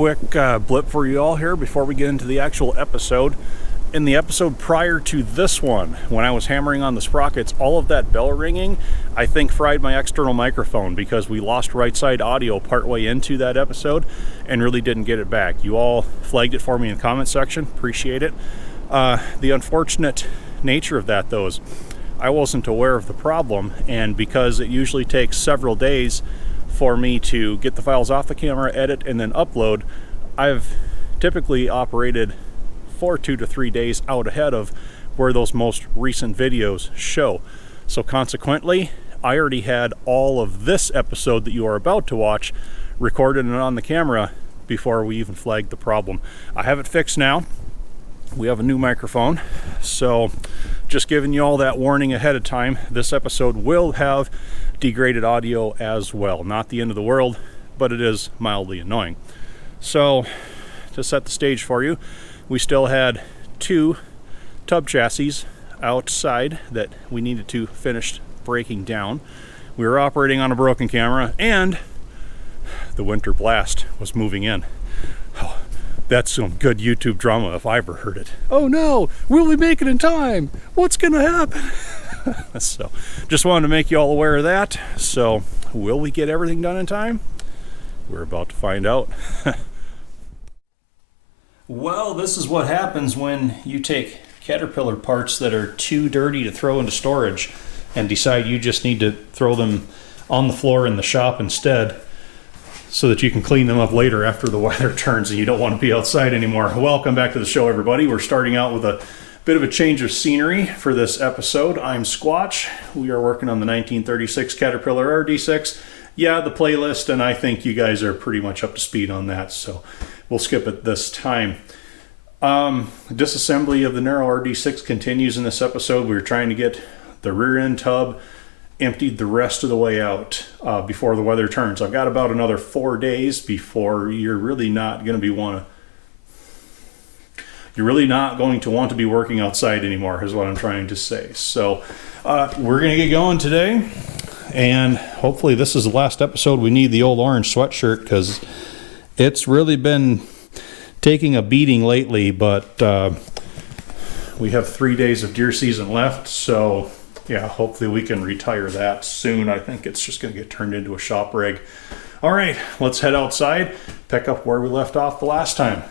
quick blip for you all here before we get into the actual episode. In the episode prior to this one, when I was hammering on the sprockets, all of that bell ringing, I think fried my external microphone because we lost right side audio partway into that episode and really didn't get it back. You all flagged it for me in the comment section. Appreciate it. The unfortunate nature of that, though, is I wasn't aware of the problem, and because it usually takes several days for me to get the files off the camera, edit, and then upload, I've typically operated for 2 to 3 days out ahead of where those most recent videos show. So consequently, I already had all of this episode that you are about to watch recorded and on the camera before we even flagged the problem. I have it fixed now. We have a new microphone, so just giving you all that warning ahead of time. This episode will have degraded audio as well. Not the end of the world, but it is mildly annoying. So to set the stage for you, we still had 2 tub chassis outside that we needed to finish breaking down. We were operating on a broken camera, and the winter blast was moving in. Oh, that's some good YouTube drama if I ever heard it. Oh no, will we make it in time? What's gonna happen? So just wanted to make you all aware of that. So will we get everything done in time? We're about to find out. Well, this is what happens when you take Caterpillar parts that are too dirty to throw into storage and decide you just need to throw them on the floor in the shop instead so that you can clean them up later after the weather turns and you don't want to be outside anymore. Welcome back to the show, everybody. We're starting out with a bit of a change of scenery for this episode. I'm Squatch. We are working on the 1936 Caterpillar RD-6. Yeah, the playlist, and I think you guys are pretty much up to speed on that, so we'll skip it this time. Disassembly of the narrow RD-6 continues in this episode. We were trying to get the rear end tub emptied the rest of the way out before the weather turns. I've got about another 4 days before you're really not going to want to be working outside anymore, is what I'm trying to say. So we're going to get going today, and hopefully this is the last episode we need the old orange sweatshirt, because it's really been taking a beating lately, but we have 3 days of deer season left, so yeah, hopefully we can retire that soon. I think it's just going to get turned into a shop rig. All right, let's head outside, pick up where we left off the last time.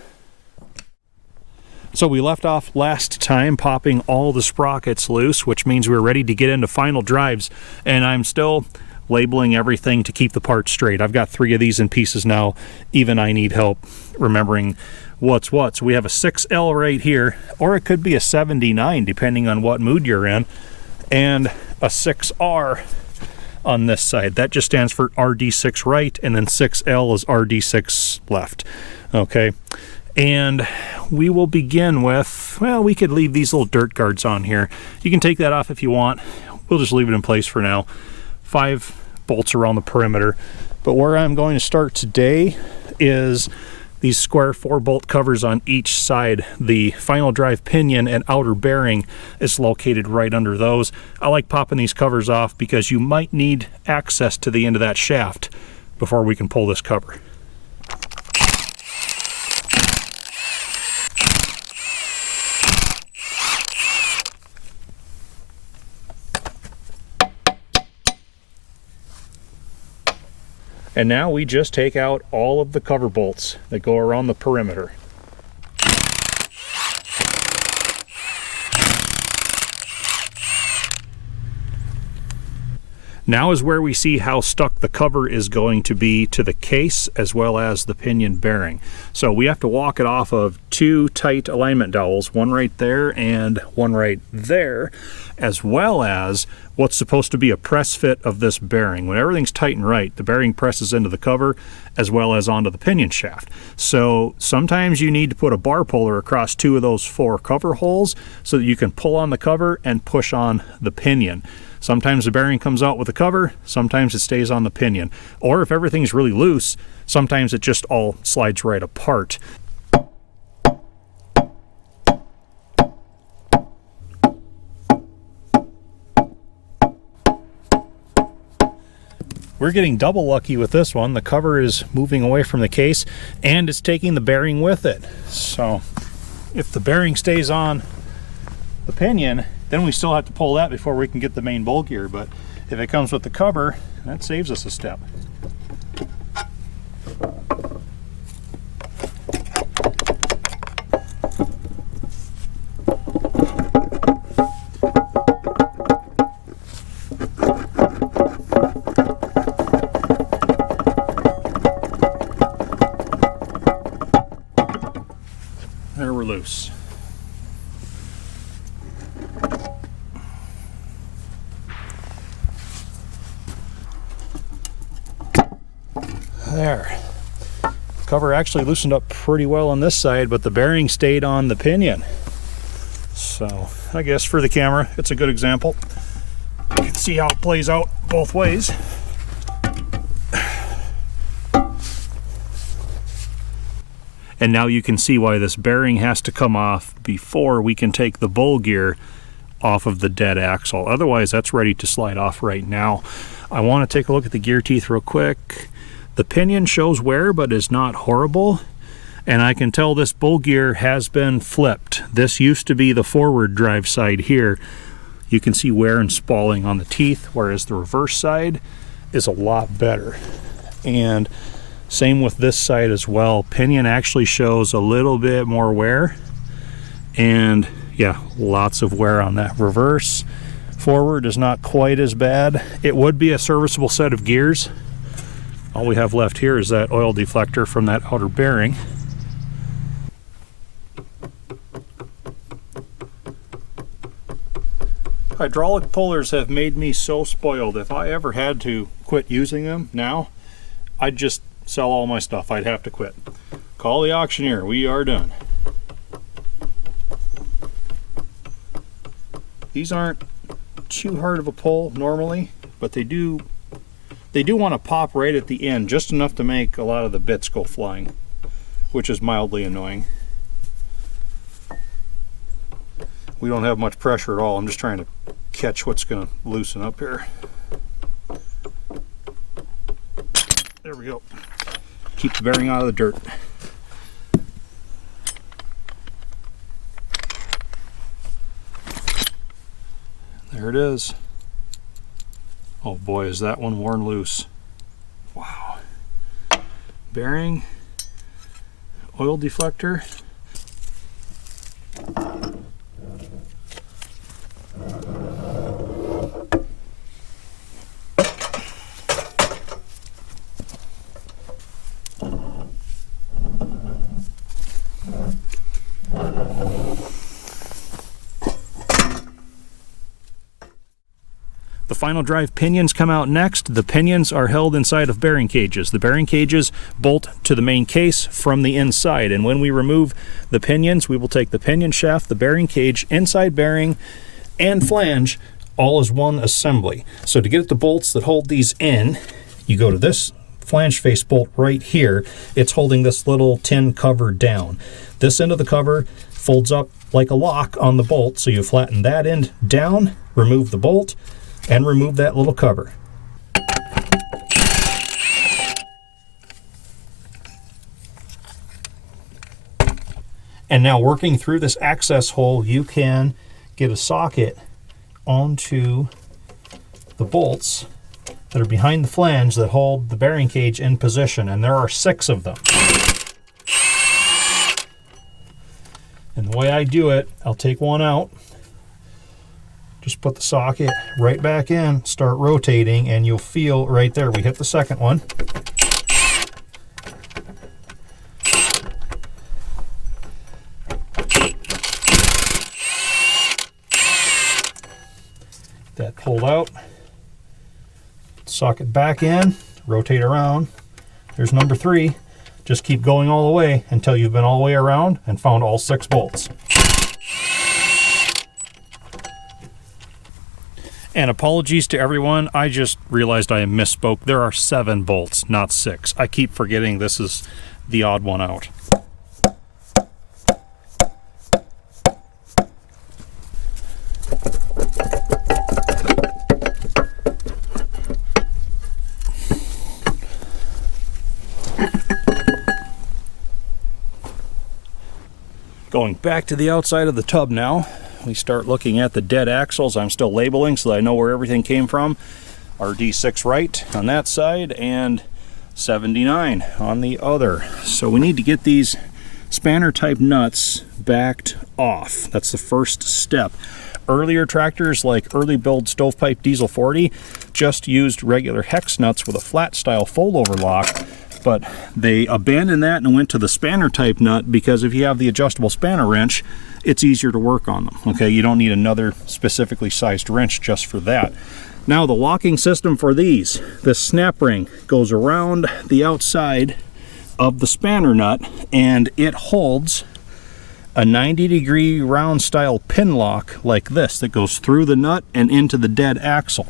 So we left off last time popping all the sprockets loose, which means we're ready to get into final drives, and I'm still labeling everything to keep the parts straight. I've got 3 of these in pieces now. Even I need help remembering what's what. So we have a 6L right here, or it could be a 79 depending on what mood you're in, and a 6R on this side. That just stands for RD6 right, and then 6L is RD6 left. Okay, and we will begin with, well, we could leave these little dirt guards on here. You can take that off if you want. We'll just leave it in place for now. 5 bolts around the perimeter. But where I'm going to start today is these square 4-bolt covers on each side. The final drive pinion and outer bearing is located right under those. I like popping these covers off because you might need access to the end of that shaft before we can pull this cover. And now we just take out all of the cover bolts that go around the perimeter. Now is where we see how stuck the cover is going to be to the case as well as the pinion bearing. So we have to walk it off of 2 tight alignment dowels, one right there and one right there, as well as what's supposed to be a press fit of this bearing. When everything's tight and right, the bearing presses into the cover as well as onto the pinion shaft. So sometimes you need to put a bar puller across 2 of those 4 cover holes so that you can pull on the cover and push on the pinion. Sometimes the bearing comes out with the cover, sometimes it stays on the pinion. Or if everything's really loose, sometimes it just all slides right apart. We're getting double lucky with this one. The cover is moving away from the case and it's taking the bearing with it. So if the bearing stays on the pinion, then we still have to pull that before we can get the main Bullgear. But if it comes with the cover, that saves us a step. There, we're loose. There. Cover actually loosened up pretty well on this side, but the bearing stayed on the pinion. So I guess for the camera, it's a good example. You can see how it plays out both ways. And now you can see why this bearing has to come off before we can take the Bullgear off of the dead axle. Otherwise, that's ready to slide off right now. I want to take a look at the gear teeth real quick. The pinion shows wear, but is not horrible. And I can tell this Bullgear has been flipped. This used to be the forward drive side here. You can see wear and spalling on the teeth, whereas the reverse side is a lot better. And same with this side as well. Pinion actually shows a little bit more wear, and yeah, lots of wear on that. Reverse. Forward is not quite as bad. It would be a serviceable set of gears. All we have left here is that oil deflector from that outer bearing. Hydraulic pullers have made me so spoiled. If I ever had to quit using them now, I'd just sell all my stuff. I'd have to quit. Call the auctioneer. We are done. These aren't too hard of a pull normally, but they do want to pop right at the end, just enough to make a lot of the bits go flying, which is mildly annoying. We don't have much pressure at all. I'm just trying to catch what's going to loosen up here. There we go. Keep the bearing out of the dirt. There it is. Oh boy, is that one worn loose. Wow. Bearing, oil deflector. The final drive pinions come out next. The pinions are held inside of bearing cages. The bearing cages bolt to the main case from the inside, and when we remove the pinions, we will take the pinion shaft, the bearing cage, inside bearing, and flange all as one assembly. So to get at the bolts that hold these in, you go to this flange face bolt right here. It's holding this little tin cover down. This end of the cover folds up like a lock on the bolt, so you flatten that end down, remove the bolt, and remove that little cover. And now working through this access hole, you can get a socket onto the bolts that are behind the flange that hold the bearing cage in position, and there are 6 of them. And the way I do it, I'll take one out, just put the socket right back in, start rotating, and you'll feel right there, we hit the second one. That pulled out, socket back in, rotate around. There's number 3. Just keep going all the way until you've been all the way around and found all 6 bolts. And apologies to everyone, I just realized I misspoke. There are 7 bolts, not 6. I keep forgetting this is the odd one out. Going back to the outside of the tub now, we start looking at the dead axles. I'm still labeling so that I know where everything came from. RD-6 right on that side and 79 on the other. So we need to get these spanner type nuts backed off. That's the first step. Earlier tractors, like early build stovepipe diesel 40, just used regular hex nuts with a flat style fold over lock, but they abandoned that and went to the spanner type nut because if you have the adjustable spanner wrench, it's easier to work on them. Okay, you don't need another specifically sized wrench just for that. Now the locking system for these, the snap ring goes around the outside of the spanner nut and it holds a 90-degree round style pin lock like this that goes through the nut and into the dead axle.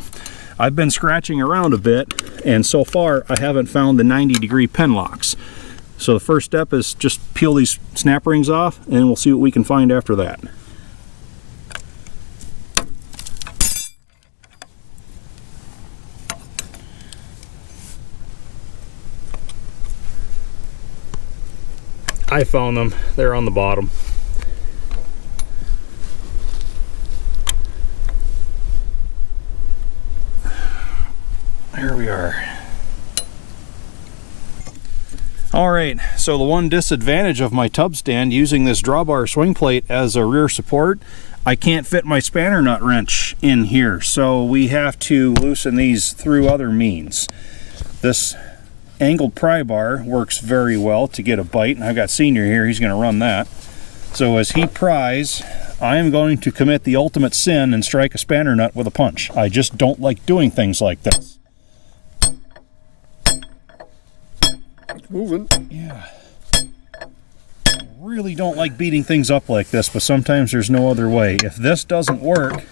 I've been scratching around a bit and so far I haven't found the 90-degree pin locks. So the first step is just peel these snap rings off and we'll see what we can find after that. I found them. They're on the bottom. There we are. All right, so the one disadvantage of my tub stand using this drawbar swing plate as a rear support, I can't fit my spanner nut wrench in here, so we have to loosen these through other means. This angled pry bar works very well to get a bite, and I've got Senior here, he's going to run that. So as he pries, I am going to commit the ultimate sin and strike a spanner nut with a punch. I just don't like doing things like this. It's moving. Yeah. I really don't like beating things up like this, but sometimes there's no other way. If this doesn't work,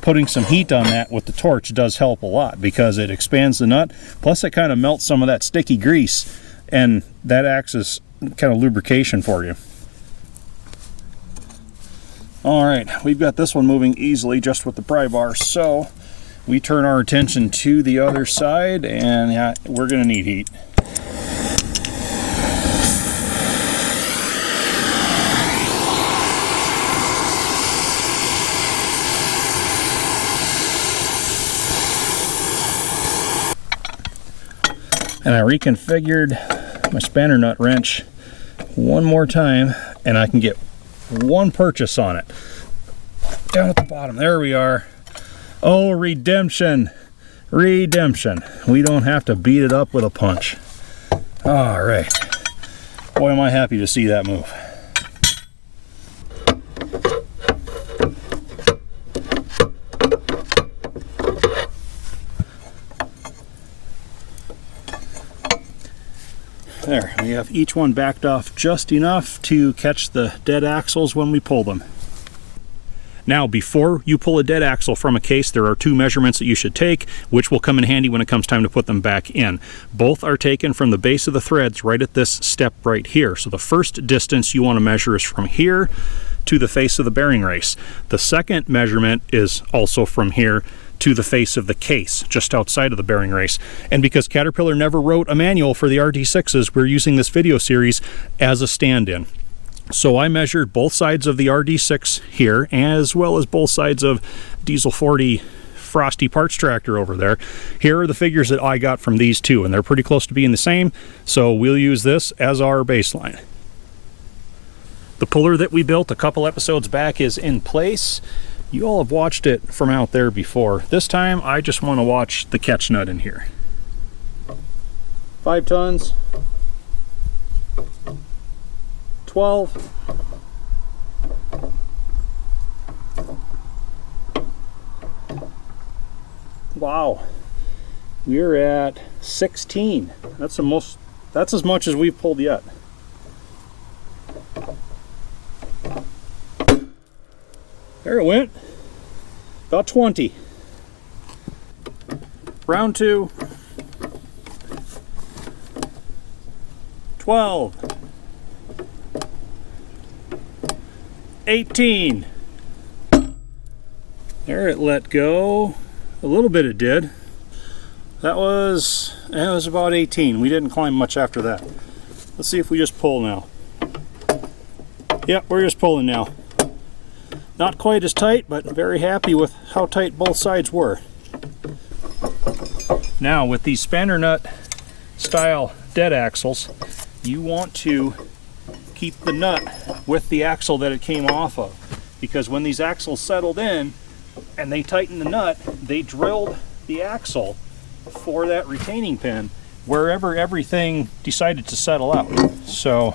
putting some heat on that with the torch does help a lot because it expands the nut, plus it kind of melts some of that sticky grease, and that acts as kind of lubrication for you. All right, we've got this one moving easily just with the pry bar, so we turn our attention to the other side, and yeah, we're going to need heat. And I reconfigured my spanner nut wrench one more time, and I can get one purchase on it. Down at the bottom, there we are. Oh, redemption, redemption. We don't have to beat it up with a punch. All right. Boy, am I happy to see that move. There, we have each one backed off just enough to catch the dead axles when we pull them. Now, before you pull a dead axle from a case, there are two measurements that you should take, which will come in handy when it comes time to put them back in. Both are taken from the base of the threads right at this step right here. So the first distance you want to measure is from here to the face of the bearing race. The second measurement is also from here to the face of the case, just outside of the bearing race. And because Caterpillar never wrote a manual for the RD-6s, we're using this video series as a stand-in. So I measured both sides of the RD-6 here, as well as both sides of Diesel 40 Frosty Parts Tractor over there. Here are the figures that I got from these two, and they're pretty close to being the same, so we'll use this as our baseline. The puller that we built a couple episodes back is in place. You all have watched it from out there before. This time, I just want to watch the catch nut in here. 5 tons. 12. Wow. We're at 16. That's as much as we've pulled yet. There it went. About 20. Round 2. 12. 18. There it let go. A little bit it did. That was about 18. We didn't climb much after that. Let's see if we just pull now. Yep, we're just pulling now. Not quite as tight, but very happy with how tight both sides were. Now with these spanner nut style dead axles, you want to keep the nut with the axle that it came off of, because when these axles settled in and they tightened the nut, they drilled the axle for that retaining pin wherever everything decided to settle out. So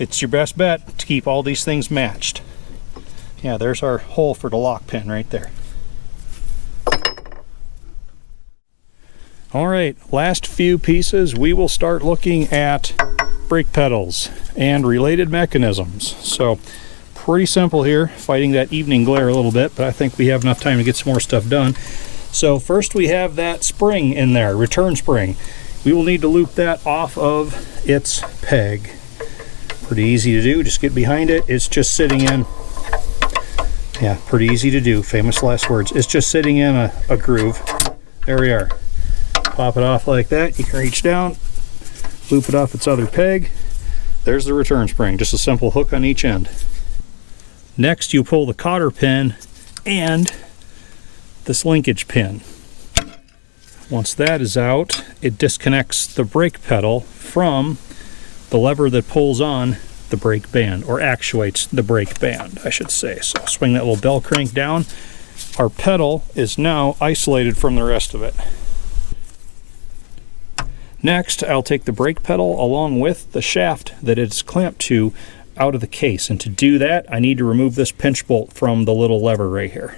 it's your best bet to keep all these things matched. Yeah, there's our hole for the lock pin right there. All right, last few pieces, we will start looking at brake pedals and related mechanisms. So pretty simple here, fighting that evening glare a little bit, but I think we have enough time to get some more stuff done. So first we have that spring in there, return spring. We will need to loop that off of its peg. Pretty easy to do, just get behind it. It's just sitting in, yeah, pretty easy to do, famous last words. It's just sitting in a groove. There we are. Pop it off like that. You can reach down, loop it off its other peg. There's the return spring, just a simple hook on each end. Next, you pull the cotter pin and this linkage pin. Once that is out, it disconnects the brake pedal from the lever that pulls on the brake band, or actuates the brake band, I should say. So swing that little bell crank down. Our pedal is now isolated from the rest of it. Next, I'll take the brake pedal along with the shaft that it's clamped to out of the case. And to do that, I need to remove this pinch bolt from the little lever right here.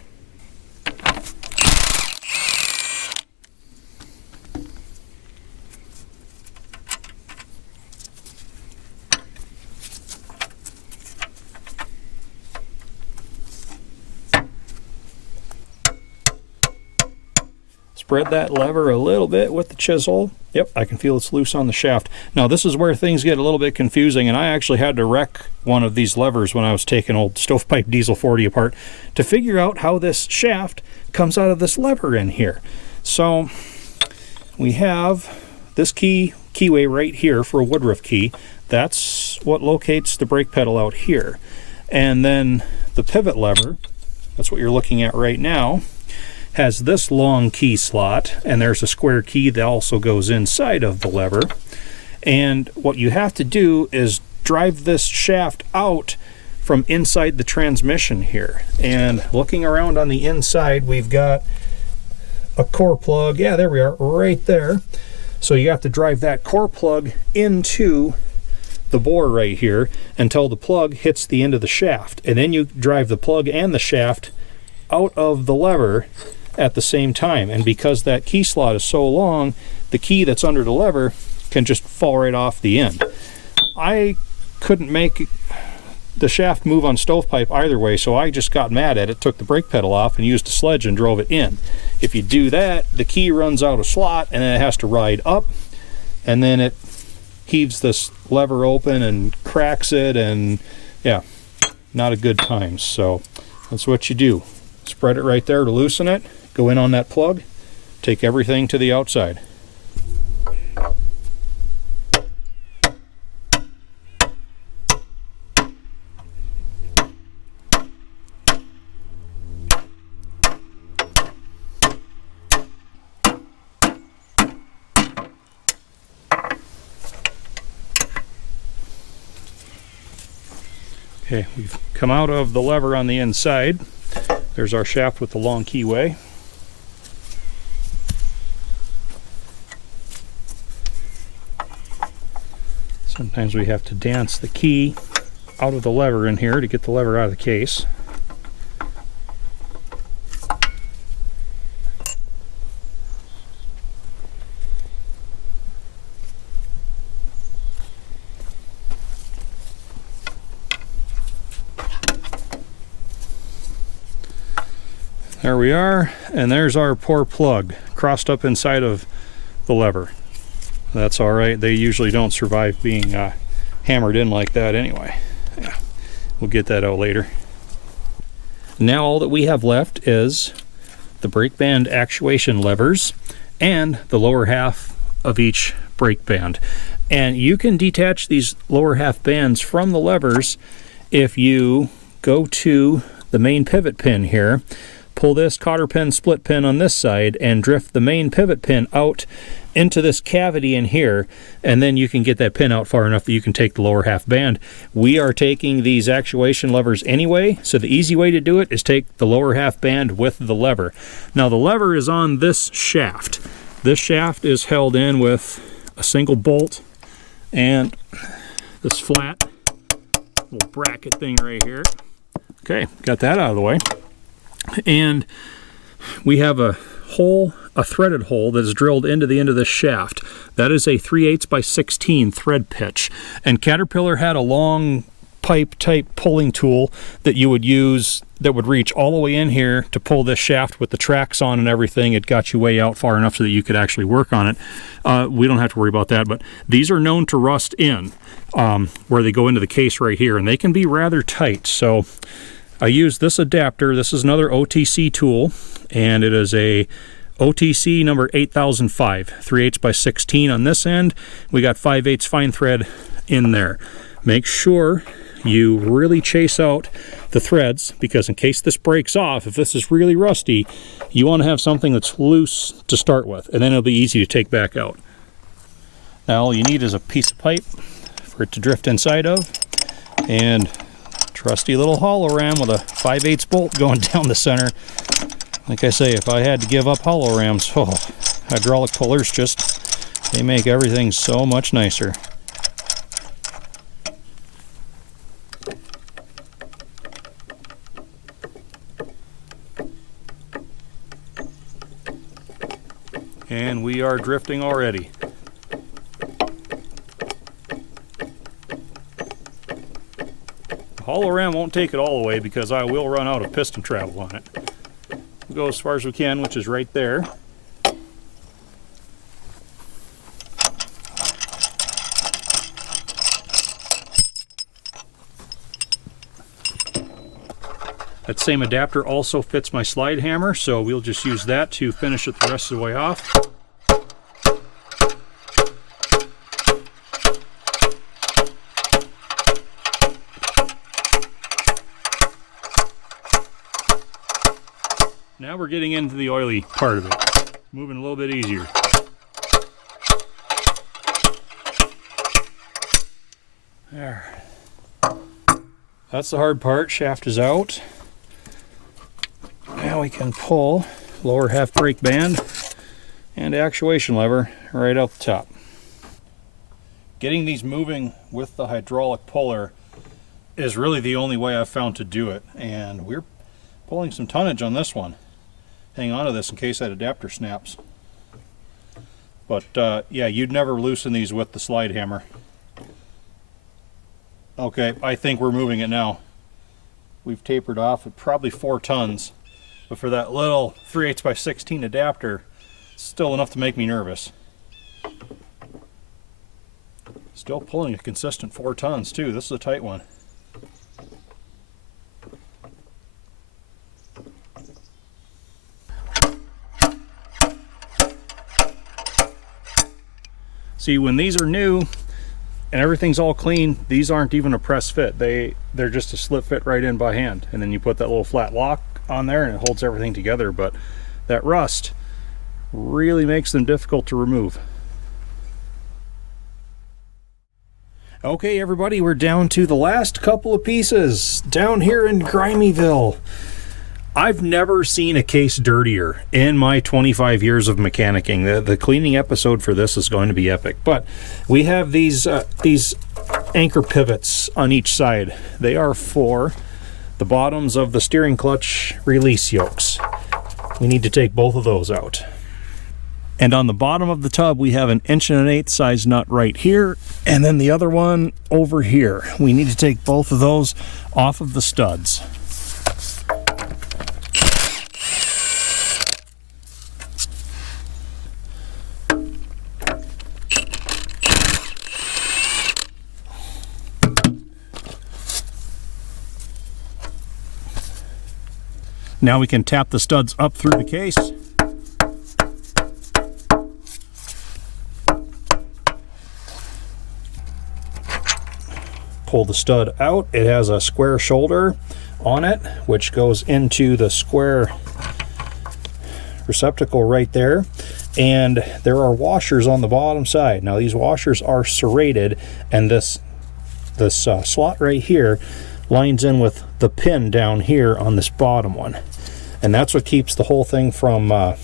Spread that lever a little bit with the chisel. Yep, I can feel it's loose on the shaft. Now this is where things get a little bit confusing, and I actually had to wreck one of these levers when I was taking old stovepipe diesel 40 apart to figure out how this shaft comes out of this lever in here. So we have this keyway right here for a Woodruff key. That's what locates the brake pedal out here. And then the pivot lever, that's what you're looking at right now, has this long key slot, and there's a square key that also goes inside of the lever. And what you have to do is drive this shaft out from inside the transmission here. And looking around on the inside, we've got a core plug. Yeah, there we are, right there. So you have to drive that core plug into the bore right here until the plug hits the end of the shaft. And then you drive the plug and the shaft out of the lever at the same time. And because that key slot is so long, the key that's under the lever can just fall right off the end. I couldn't make the shaft move on stovepipe either way, so I just got mad at it, took the brake pedal off and used a sledge and drove it in. If you do that, the key runs out of slot and then it has to ride up, and then it heaves this lever open and cracks it, and yeah, not a good time. So that's what you do. Spread it right there to loosen it. Go in on that plug, take everything to the outside. Okay, we've come out of the lever on the inside. There's our shaft with the long keyway. Sometimes we have to dance the key out of the lever in here to get the lever out of the case. There we are, and there's our poor plug crossed up inside of the lever. That's all right. They usually don't survive being hammered in like that anyway. Yeah, we'll get that out later. Now all that we have left is the brake band actuation levers and the lower half of each brake band. And you can detach these lower half bands from the levers if you go to the main pivot pin here, pull this cotter pin split pin on this side, and drift the main pivot pin out into this cavity in here, and then you can get that pin out far enough that you can take the lower half band. We are taking these actuation levers anyway, so the easy way to do it is take the lower half band with the lever. Now the lever is on this shaft. This shaft is held in with a single bolt and this flat little bracket thing right here. Okay, got that out of the way. And we have a hole, a threaded hole that is drilled into the end of this shaft. That is a 3/8 by 16 thread pitch. And Caterpillar had a long pipe type pulling tool that you would use that would reach all the way in here to pull this shaft with the tracks on and everything. It got you way out far enough so that you could actually work on it. We don't have to worry about that, but these are known to rust in where they go into the case right here, and they can be rather tight. So I use this adapter. This is another OTC tool, and it is a OTC number 8005, 3/8 by 16 on this end. We got 5/8 fine thread in there. Make sure you really chase out the threads, because in case this breaks off, if this is really rusty, you want to have something that's loose to start with, and then it'll be easy to take back out. Now all you need is a piece of pipe for it to drift inside of, and trusty little hollow ram with a 5/8 bolt going down the center. Like I say, if I had to give up hollow rams, hydraulic pullers they make everything so much nicer. And we are drifting already. The hollow ram won't take it all the way because I will run out of piston travel on it. We'll go as far as we can, which is right there. That same adapter also fits my slide hammer, so we'll just use that to finish it the rest of the way off. Now we're getting into the oily part of it. Moving a little bit easier. There. That's the hard part. Shaft is out. Now we can pull lower half brake band and actuation lever right out the top. Getting these moving with the hydraulic puller is really the only way I've found to do it, and we're pulling some tonnage on this one. Hang on to this in case that adapter snaps. But yeah, you'd never loosen these with the slide hammer. Okay, I think we're moving it now. We've tapered off at probably 4 tons. But for that little 3/8 by 16 adapter, it's still enough to make me nervous. Still pulling a consistent 4 tons too. This is a tight one. See, when these are new and everything's all clean, these aren't even a press fit. They're just a slip fit right in by hand. And then you put that little flat lock on there and it holds everything together, but that rust really makes them difficult to remove. Okay everybody, we're down to the last couple of pieces down here in Grimeyville. I've never seen a case dirtier in my 25 years of mechanicking. The cleaning episode for this is going to be epic. But we have these anchor pivots on each side. They are for the bottoms of the steering clutch release yokes. We need to take both of those out. And on the bottom of the tub, we have an 1 1/8" size nut right here, and then the other one over here. We need to take both of those off of the studs. Now we can tap the studs up through the case. pull the stud out. It has a square shoulder on it, which goes into the square receptacle right there. And there are washers on the bottom side. Now these washers are serrated, and this slot right here lines in with the pin down here on this bottom one, and that's what keeps the whole thing from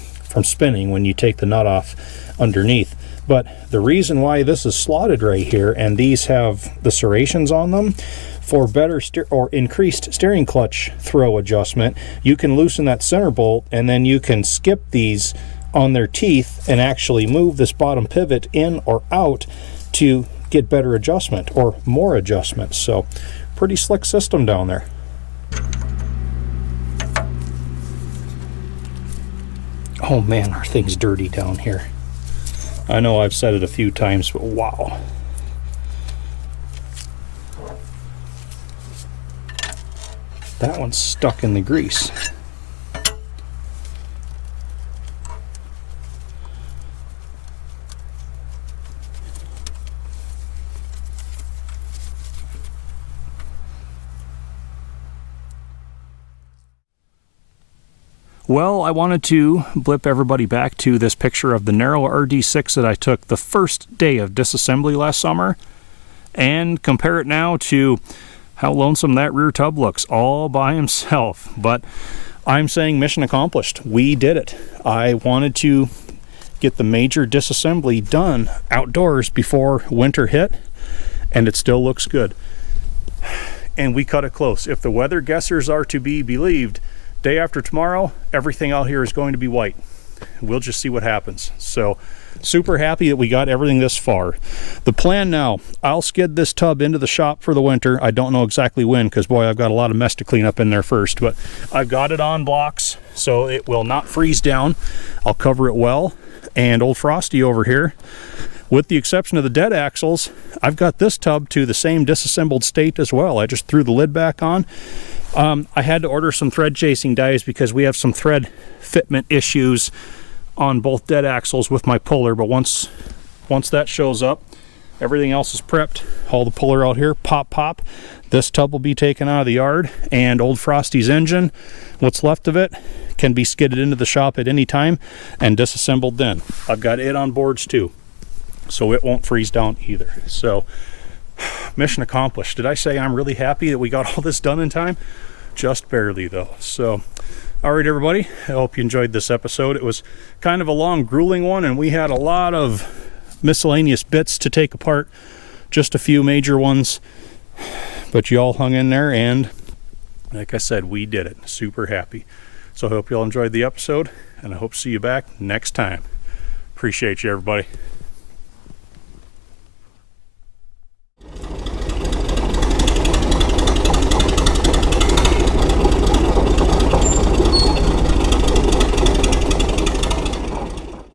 spinning when you take the nut off underneath. But the reason why this is slotted right here, and these have the serrations on them, for better or increased steering clutch throw adjustment, you can loosen that center bolt, and then you can skip these on their teeth and actually move this bottom pivot in or out to get better adjustment or more adjustment. So pretty slick system down there. Oh man, our thing's dirty down here. I know I've said it a few times, but wow. That one's stuck in the grease. Well, I wanted to blip everybody back to this picture of the narrow RD-6 that I took the first day of disassembly last summer, and compare it now to how lonesome that rear tub looks all by himself. But I'm saying mission accomplished. We did it. I wanted to get the major disassembly done outdoors before winter hit, and it still looks good. And we cut it close. If the weather guessers are to be believed, day after tomorrow, everything out here is going to be white. We'll just see what happens. So super happy that we got everything this far. The plan now, I'll skid this tub into the shop for the winter. I don't know exactly when, because boy, I've got a lot of mess to clean up in there first, but I've got it on blocks so it will not freeze down. I'll cover it well. And old Frosty over here, with the exception of the dead axles, I've got this tub to the same disassembled state as well. I just threw the lid back on. I had to order some thread chasing dies because we have some thread fitment issues on both dead axles with my puller, but once that shows up, everything else is prepped. Haul the puller out here, pop. This tub will be taken out of the yard, and old Frosty's engine, what's left of it, can be skidded into the shop at any time and disassembled then. I've got it on boards too, so it won't freeze down either. So mission accomplished. Did I say I'm really happy that we got all this done in time? Just barely though. So all right, everybody, I hope you enjoyed this episode. It was kind of a long, grueling one, and we had a lot of miscellaneous bits to take apart, just a few major ones, but you all hung in there, and like I said, we did it. Super happy. So I hope you all enjoyed the episode, and I hope to see you back next time. Appreciate you, everybody.